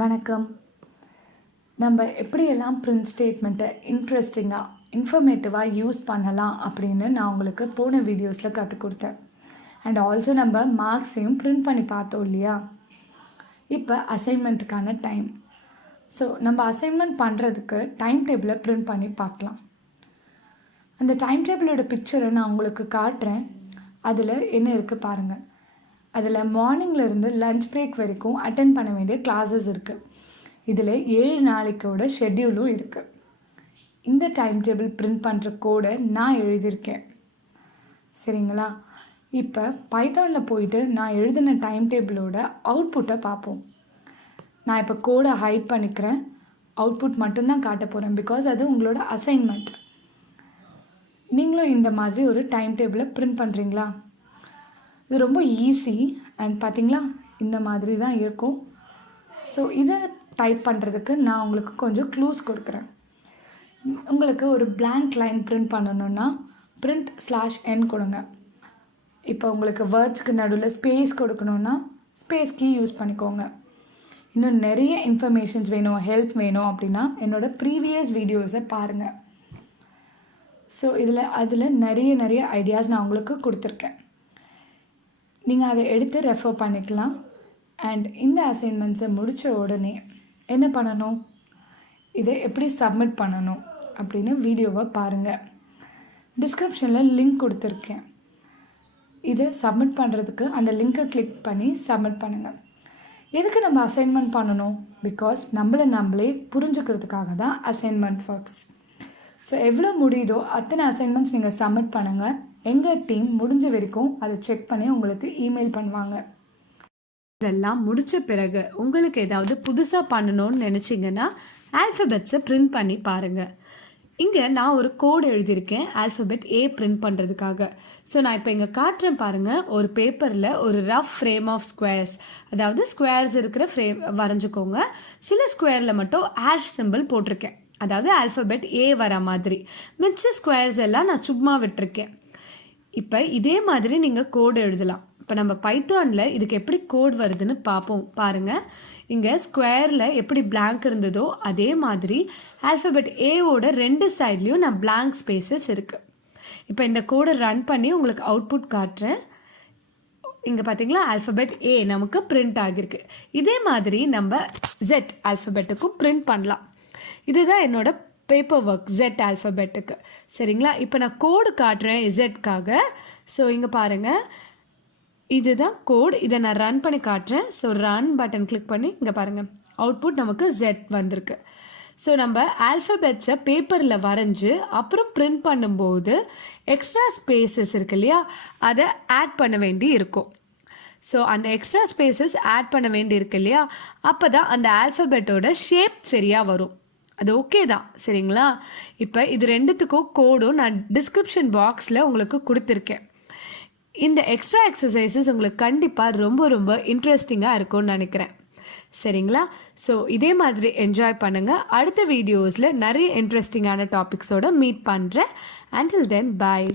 வணக்கம். நம்ம எப்படியெல்லாம் பிரிண்ட் ஸ்டேட்மெண்ட்டை இன்ட்ரெஸ்டிங்காக இன்ஃபர்மேட்டிவாக யூஸ் பண்ணலாம் அப்படின்னு நான் உங்களுக்கு போன வீடியோஸில் கற்றுக் கொடுத்தேன். அண்ட் ஆல்சோ நம்ம மார்க்ஸையும் பிரிண்ட் பண்ணி பார்த்தோம் இல்லையா? இப்போ அசைன்மெண்ட்டுக்கான டைம். ஸோ நம்ம அசைன்மெண்ட் பண்ணுறதுக்கு டைம் டேபிளை பிரிண்ட் பண்ணி பார்க்கலாம். அந்த டைம் டேபிளோட பிக்சரை நான் உங்களுக்கு காட்டுறேன். அதில் என்ன இருக்குது பாருங்கள். அதில் மார்னிங்லேருந்து லஞ்ச் பிரேக் வரைக்கும் அட்டென்ட் பண்ண வேண்டிய கிளாஸஸ் இருக்குது. இதில் 7 நாளைக்கோட ஷெட்யூலும் இருக்குது. இந்த டைம் டேபிள் பிரிண்ட் பண்ணுற கோடை நான் எழுதியிருக்கேன். சரிங்களா? இப்போ பைத்தானில் போயிட்டு நான் எழுதின டைம் டேபிளோட அவுட்புட்டை பார்ப்போம். நான் இப்போ கோடை ஹைட் பண்ணிக்கிறேன். அவுட்புட் மட்டும்தான் காட்ட போகிறேன். பிகாஸ் அது உங்களோட அசைன்மெண்ட். நீங்களும் இந்த மாதிரி ஒரு டைம் டேபிளை பிரிண்ட் பண்ணுறீங்களா? இது ரொம்ப ஈஸி. அண்ட் பார்த்திங்களா, இந்த மாதிரி தான் இருக்கும். ஸோ இதை டைப் பண்ணுறதுக்கு நான் உங்களுக்கு கொஞ்சம் க்ளூஸ் கொடுக்குறேன். உங்களுக்கு ஒரு blank லைன் பிரிண்ட் பண்ணணுன்னா print/n கொடுங்க. இப்போ உங்களுக்கு வேர்ட்ஸ்க்கு நடுவில் ஸ்பேஸ் கொடுக்கணுன்னா ஸ்பேஸ் கீ யூஸ் பண்ணிக்கோங்க. இன்னும் நிறைய இன்ஃபர்மேஷன்ஸ் வேணும், ஹெல்ப் வேணும் அப்படின்னா என்னோடய ப்ரீவியஸ் வீடியோஸை பாருங்கள். ஸோ அதில் நிறைய ஐடியாஸ் நான் உங்களுக்கு கொடுத்துருக்கேன். நீங்கள் அதை எடுத்து ரெஃபர் பண்ணிக்கலாம். அண்ட் இந்த அசைன்மெண்ட்ஸை முடித்த உடனே என்ன பண்ணணும், இதை எப்படி சப்மிட் பண்ணணும் அப்படின்னு வீடியோவை பாருங்கள். டிஸ்கிரிப்ஷனில் லிங்க் கொடுத்துருக்கேன். இதை சப்மிட் பண்ணுறதுக்கு அந்த லிங்க்கை கிளிக் பண்ணி சப்மிட் பண்ணுங்கள். எதுக்கு நம்ம அசைன்மெண்ட் பண்ணணும்? பிகாஸ் நம்மளே புரிஞ்சுக்கிறதுக்காக தான் அசைன்மெண்ட் ஒர்க்ஸ். ஸோ எவ்வளோ முடியுதோ அத்தனை அசைன்மெண்ட்ஸ் நீங்கள் சப்மிட் பண்ணுங்கள். எங்கள் டீம் முடிஞ்ச வரைக்கும் அதை செக் பண்ணி உங்களுக்கு இமெயில் பண்ணுவாங்க. இதெல்லாம் முடித்த பிறகு உங்களுக்கு ஏதாவது புதுசாக பண்ணணும்னு நினச்சிங்கன்னா ஆல்ஃபபெட்ஸை பிரிண்ட் பண்ணி பாருங்கள். இங்கே நான் ஒரு கோடு எழுதியிருக்கேன் ஆல்ஃபபெட் ஏ பிரிண்ட் பண்ணுறதுக்காக. ஸோ நான் இப்போ இங்கே காட்டுறேன் பாருங்கள். ஒரு பேப்பரில் ஒரு ரஃப் ஃப்ரேம் ஆஃப் ஸ்கொயர்ஸ், அதாவது ஸ்கொயர்ஸ் இருக்கிற ஃப்ரேம் வரைஞ்சிக்கோங்க. சில ஸ்கொயரில் மட்டும் ஹேஷ் சிம்பிள் போட்டிருக்கேன், அதாவது ஆல்ஃபபெட் ஏ வர மாதிரி. மிச்ச ஸ்கொயர்ஸ் எல்லாம் நான் சும்மா விட்டுருக்கேன். இப்போ இதே மாதிரி நீங்கள் கோடு எழுதலாம். இப்போ நம்ம பைத்தானில் இதுக்கு எப்படி கோட் வருதுன்னு பார்ப்போம். பாருங்கள், இங்கே ஸ்கொயரில் எப்படி blank இருந்ததோ அதே மாதிரி ஆல்ஃபபெட் ஏவோட 2 சைட்லேயும் நான் blank ஸ்பேசஸ் இருக்குது. இப்போ இந்த கோடை ரன் பண்ணி உங்களுக்கு அவுட்புட் காட்டுறேன். இங்கே பார்த்தீங்களா, ஆல்ஃபபெட் ஏ நமக்கு பிரிண்ட் ஆகியிருக்கு. இதே மாதிரி நம்ம Z ஆல்ஃபபெட்டுக்கும் பிரிண்ட் பண்ணலாம். இதுதான் என்னோட பேப்பர் ஒர்க் Z ஆல்ஃபபெட்டுக்கு. சரிங்களா? இப்போ நான் கோடு காட்டுறேன் Zக்காக. ஸோ இங்கே பாருங்கள், இதுதான் கோட். இதை நான் ரன் பண்ணி காட்டுறேன். ஸோ ரன் பட்டன் கிளிக் பண்ணி இங்கே பாருங்கள், அவுட்புட் நமக்கு Z வந்திருக்கு. ஸோ நம்ம ஆல்ஃபபெட்ஸை பேப்பரில் வரைஞ்சி அப்புறம் பிரிண்ட் பண்ணும்போது எக்ஸ்ட்ரா ஸ்பேசஸ் இருக்கு இல்லையா, அதை ஆட் பண்ண வேண்டி இருக்கும். ஸோ அந்த எக்ஸ்ட்ரா ஸ்பேசஸ் ஆட் பண்ண வேண்டி இருக்கு இல்லையா, அப்போ தான் அந்த ஆல்ஃபபெட்டோட ஷேப் சரியாக வரும். அது ஓகே தான். சரிங்களா? இப்போ இது ரெண்டுத்துக்கும் கோடும் நான் டிஸ்கிரிப்ஷன் பாக்ஸில் உங்களுக்கு கொடுத்துருக்கேன். இந்த எக்ஸ்ட்ரா எக்ஸசைசஸ் உங்களுக்கு கண்டிப்பாக ரொம்ப இன்ட்ரெஸ்டிங்காக இருக்கும்னு நினைக்கிறேன். சரிங்களா? ஸோ இதே மாதிரி என்ஜாய் பண்ணுங்கள். அடுத்த வீடியோஸில் நிறைய இன்ட்ரெஸ்டிங்கான டாபிக்ஸோடு மீட் பண்ணுறேன். Until then, bye.